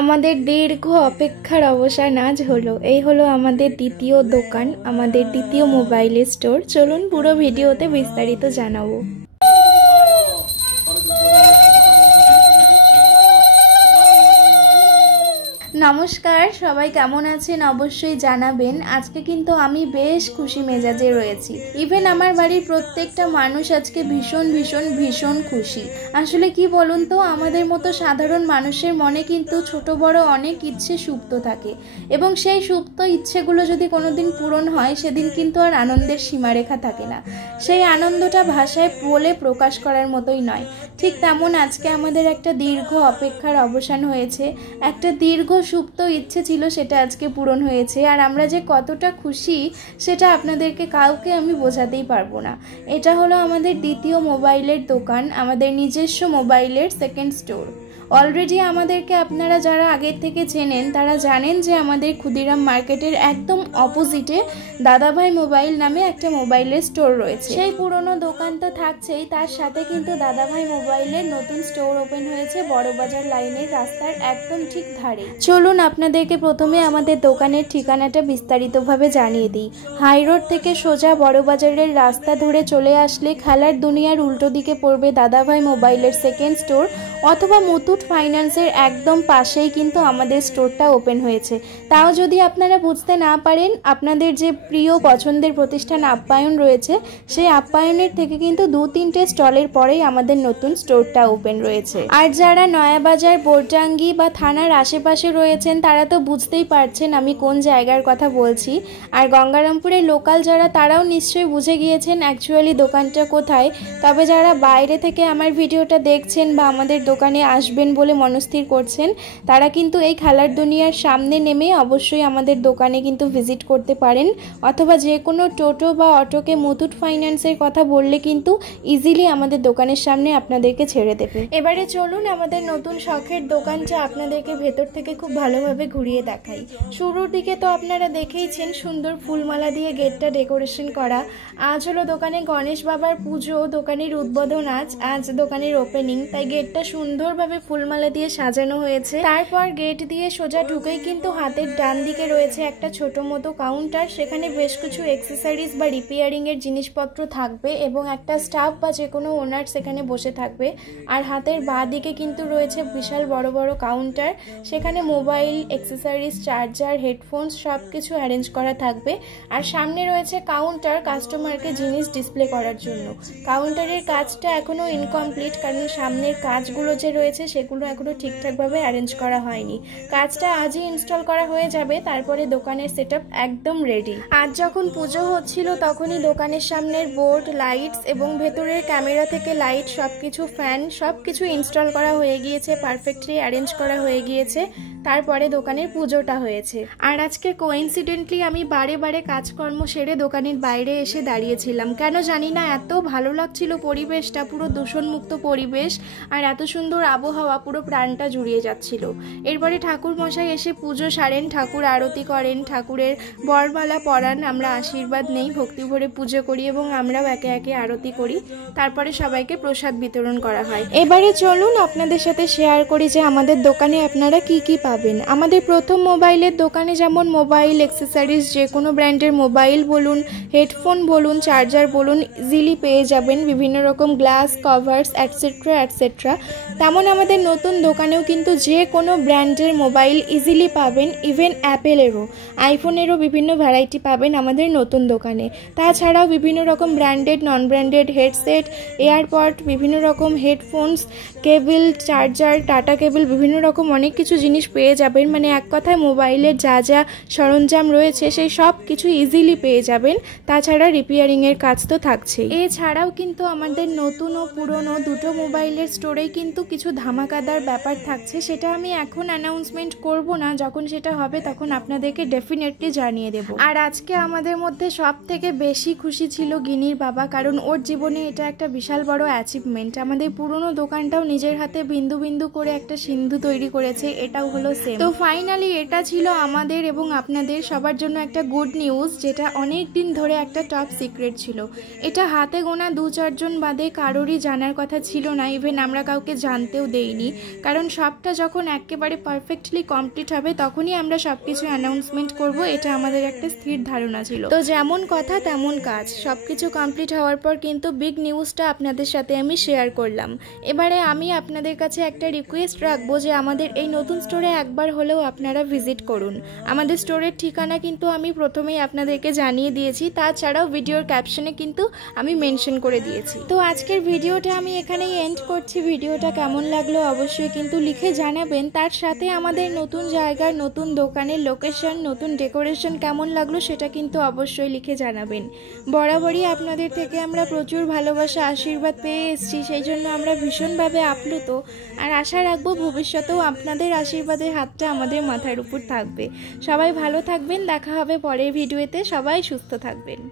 আমাদের দীর্ঘ অপেক্ষার অবসান আজ হলো। এই হলো আমাদের দ্বিতীয় দোকান, আমাদের দ্বিতীয় মোবাইল স্টোর। চলুন পুরো ভিডিওতে বিস্তারিত জানাবো। নমস্কার, সবাই কেমন আছেন অবশ্যই জানাবেন। আজকে কিন্তু আমি বেশ খুশি মেজাজে রয়েছি। ইভেন আমার বাড়ির প্রত্যেকটা মানুষ আজকে ভীষণ ভীষণ ভীষণ খুশি। আসলে কি বলুন তো, আমাদের মতো সাধারণ মানুষের মনে কিন্তু ছোট বড় অনেক ইচ্ছে সুপ্ত থাকে, এবং সেই সুপ্ত ইচ্ছেগুলো যদি কোনোদিন পূরণ হয় সেদিন কিন্তু আর আনন্দের সীমারেখা থাকে না। সেই আনন্দটা ভাষায় বলে প্রকাশ করার মতোই নয়। ঠিক তেমন আজকে আমাদের একটা দীর্ঘ অপেক্ষার অবসান হয়েছে। একটা দীর্ঘ সুপ্ত ইচ্ছে ছিল, সেটা আজকে পূরণ হয়েছে। আর আমরা যে কতটা খুশি সেটা আপনাদেরকে কাউকে আমি বোঝাতেই পারবো না। এটা হলো আমাদের দ্বিতীয় মোবাইলের দোকান, আমাদের নিজস্ব মোবাইলের সেকেন্ড স্টোর। অলরেডি আমাদেরকে আপনারা যারা আগের থেকে চেনেন তারা জানেন যে আমাদের ক্ষুদিরাম মার্কেটের একদম অপোজিটে দাদাভাই মোবাইল নামে একটা মোবাইলের স্টোর রয়েছে। সেই পুরনো দোকান তো থাকছেই, তার সাথে কিন্তু দাদাভাই মোবাইলের নতুন স্টোর ওপেন হয়েছে বড়বাজার লাইনের রাস্তার একদম ঠিক ধারে। চলুন আপনাদেরকে প্রথমে আমাদের দোকানের ঠিকানাটা বিস্তারিতভাবে জানিয়ে দিই। হাই রোড থেকে সোজা বড়বাজারের রাস্তা ধরে চলে আসলে খেলার দুনিয়ার উল্টো দিকে পড়বে দাদাভাই মোবাইলের সেকেন্ড স্টোর, অথবা মুথুট ফাইন্যান্সের একদম পাশেই কিন্তু আমাদের স্টোরটা ওপেন হয়েছে। তাও যদি আপনারা বুঝতে না পারেন, আপনাদের যে প্রিয় পছন্দের প্রতিষ্ঠান আপ্যায়ন রয়েছে, সেই আপ্যায়নের থেকে কিন্তু 2-3টে স্টলের পরেই আমাদের নতুন স্টোরটা ওপেন রয়েছে। আর যারা নয়াবাজার, বোরটাঙ্গি বা থানার আশেপাশে রয়েছেন তারা তো বুঝতেই পারছেন আমি কোন জায়গার কথা বলছি। আর গঙ্গারামপুরের লোকাল যারা, তারাও নিশ্চয়ই বুঝে গিয়েছেন অ্যাকচুয়ালি দোকানটা কোথায়। তবে যারা বাইরে থেকে আমার ভিডিওটা দেখছেন বা আমাদের দোকানে আসবেন বলে মনস্থির করছেন, তারা কিন্তু এই খেলার দুনিয়ার সামনে নেমে অবশ্যই আমাদের দোকানে কিন্তু ভিজিট করতে পারেন, অথবা যে কোনো টোটো বা অটোকে মুথুট ফাইন্যান্সের কথা বললে কিন্তু ইজিলি আমাদের দোকানের সামনে আপনাদেরকে ছেড়ে দেবে। এবারে চলুন আমাদের নতুন শখের দোকানটা আপনাদেরকে ভেতর থেকে খুব ভালোভাবে ঘুরিয়ে দেখাই। শুরুর দিকে তো আপনারা দেখেইছেন সুন্দর ফুলমালা দিয়ে গেটটা ডেকোরেশন করা। আজ হলো দোকানে গণেশ বাবার পুজো, দোকানের উদ্বোধন আজ দোকানের ওপেনিং, তাই গেটটা সুন্দরভাবে ফুলমালা দিয়ে সাজানো হয়েছে। তারপর গেট দিয়ে সোজা ঢুকেই কিন্তু হাতের ডান দিকে রয়েছে একটা ছোট মতো কাউন্টার। সেখানে বেশ কিছু অ্যাক্সেসরিজ বা রিপেয়ারিং এর জিনিসপত্র থাকবে, এবং একটা স্টাফ বা যে কোনো ওনার সেখানে বসে থাকবে। আর হাতের বাঁ দিকে কিন্তু রয়েছে বিশাল বড় বড় কাউন্টার, সেখানে মোবাইল, অ্যাক্সেসরিজ, চার্জার, হেডফোনস সব কিছু অ্যারেঞ্জ করা থাকবে। আর সামনে রয়েছে কাউন্টার কাস্টমারকে জিনিস ডিসপ্লে করার জন্য। কাউন্টারের কাজটা এখনো ইনকমপ্লিট, কারণ সামনের কাজগুলো যে রয়েছে সেগুলো এখনো ঠিকঠাকভাবে অ্যারেঞ্জ করা হয়নি। কাজটা আজই ইনস্টল করা হয়ে যাবে, তারপরে দোকানের সেটআপ একদম রেডি। আজ যখন পুজো হচ্ছিল তখনই দোকানের সামনের বোর্ড, লাইটস এবং ভেতরের ক্যামেরা থেকে লাইট সবকিছু, ফ্যান সবকিছু ইনস্টল করা হয়ে গিয়েছে, পারফেক্টলি অ্যারেঞ্জ করা হয়ে গিয়েছে। তারপরে দোকানের পুজোটা হয়েছে। আর আজকে কোইন্সিডেন্টলি আমি বারে বারে কাজকর্ম সেরে দোকানের বাইরে এসে দাঁড়িয়েছিলাম। কেন জানি না, এত ভালো লাগছিল পরিবেশটা, পুরো দূষণমুক্ত পরিবেশ আর এত সুন্দর আবহাওয়া, পুরো প্রাণটা জুড়িয়ে যাচ্ছিল। এরপরে ঠাকুর মশাই এসে পুজো সারেন, ঠাকুর আরতি করেন, ঠাকুরের বরমালা পরান, আমরা আশীর্বাদ নেই, ভক্তি ভরে পুজো করি এবং আমরাও একে একে আরতি করি। তারপরে সবাইকে প্রসাদ বিতরণ করা হয়। এবারে চলুন আপনাদের সাথে শেয়ার করি যে আমাদের দোকানে আপনারা কি কি পাবেন। আমাদের প্রথম মোবাইলের দোকানে যেমন মোবাইল, অ্যাক্সেসরিজ, যে কোনো ব্র্যান্ডের মোবাইল বলুন, হেডফোন বলুন, চার্জার বলুন, ইজিলি পেয়ে যাবেন। বিভিন্ন রকম গ্লাস, কভার্স অ্যাটসেট্রা অ্যাটসেট্রা। তেমন আমাদের নতুন দোকানেও কিন্তু যে কোনো ব্র্যান্ডের মোবাইল ইজিলি পাবেন। ইভেন অ্যাপেলেরও, আইফোনেরও বিভিন্ন ভ্যারাইটি পাবেন আমাদের নতুন দোকানে। তাছাড়াও বিভিন্ন রকম branded, non branded headset, AirPod, বিভিন্ন রকম হেডফোনস, কেবল, চার্জার, টাটা কেবল, বিভিন্ন রকম অনেক কিছু জিনিস পেয়ে যাবেন। মানে এক কথায় মোবাইলের যা যা সরঞ্জাম রয়েছে সেই সব কিছু ইজিলি পেয়ে যাবেন। তাছাড়া রিপেয়ারিংয়ের কাজ তো থাকছেই। এছাড়াও কিন্তু আমাদের নতুন ও পুরনো দুটো মোবাইলের স্টোরেই কিন্তু কিছু ধামাকাদার ব্যাপার থাকছে। সেটা আমি এখন অ্যানাউন্সমেন্ট করব না, যখন সেটা হবে তখন আপনাদেরকে ডেফিনেটলি জানিয়ে দেব। আর আজকে আমাদের মধ্যে সব থেকে বেশি খুশি ছিল গিনির বাবা, কারণ ওর জীবনে এটা একটা বিশাল বড় অ্যাচিভমেন্ট। আমাদের পুরনো দোকানটাও নিজের হাতে বিন্দু বিন্দু করে একটা সিন্ধু তৈরি করেছে, এটাও হলো সেম। তো ফাইনালি এটা ছিল আমাদের এবং আপনাদের সবার জন্য একটা গুড নিউজ, যেটা অনেক দিন ধরে একটা টপ সিক্রেট ছিল। এটা হাতে গোনা 2-4 জন বাদে কারোরই জানার কথা ছিল না। ইভেন আমরা কাউকে জানতেও দেইনি, কারণ সবটা যখন একেবারে পারফেক্টলি কমপ্লিট হবে তখনই আমরা সব কিছু অ্যানাউন্সমেন্ট করব, এটা আমাদের একটা স্থির ধারণা ছিল। তো যেমন কথা তেমন কাজ, সব কিছু কমপ্লিট হওয়ার পর কিন্তু বিগ নিউজটা আপনাদের সাথে আমি শেয়ার করলাম। এবারে আমি আপনাদের কাছে একটা রিকোয়েস্ট রাখবো যে আমাদের এই নতুন স্টোরে একবার হলেও আপনারা ভিজিট করুন। আমাদের স্টোরের ঠিকানা কিন্তু আমি প্রথমেই আপনাদেরকে জানিয়ে দিয়েছি, তাছাড়াও ভিডিওর ক্যাপশনে কিন্তু আমি মেনশন করে দিয়েছি। তো আজকের ভিডিওটা আমি এখানেই এন্ড করছি। ভিডিওটা কেমন লাগলো অবশ্যই কিন্তু লিখে জানাবেন। তার সাথে আমাদের নতুন জায়গার, নতুন দোকানের লোকেশন, নতুন ডেকোরেশন কেমন লাগলো সেটা কিন্তু অবশ্যই লিখে জানাবেন। বরাবরই আপনাদের থেকে আমরা প্রচুর ভালোবাসা আশীর্বাদ পেয়ে এসেছি, সেই জন্য আমরা ভীষণভাবে আপ্লুত, আর আশা রাখবো ভবিষ্যতেও আপনাদের আশীর্বাদের হাতটা আমাদের মাথার উপর থাকবে। সবাই ভালো থাকবেন, দেখা হবে পরের ভিডিওতে, সবাই সুস্থ থাকবেন।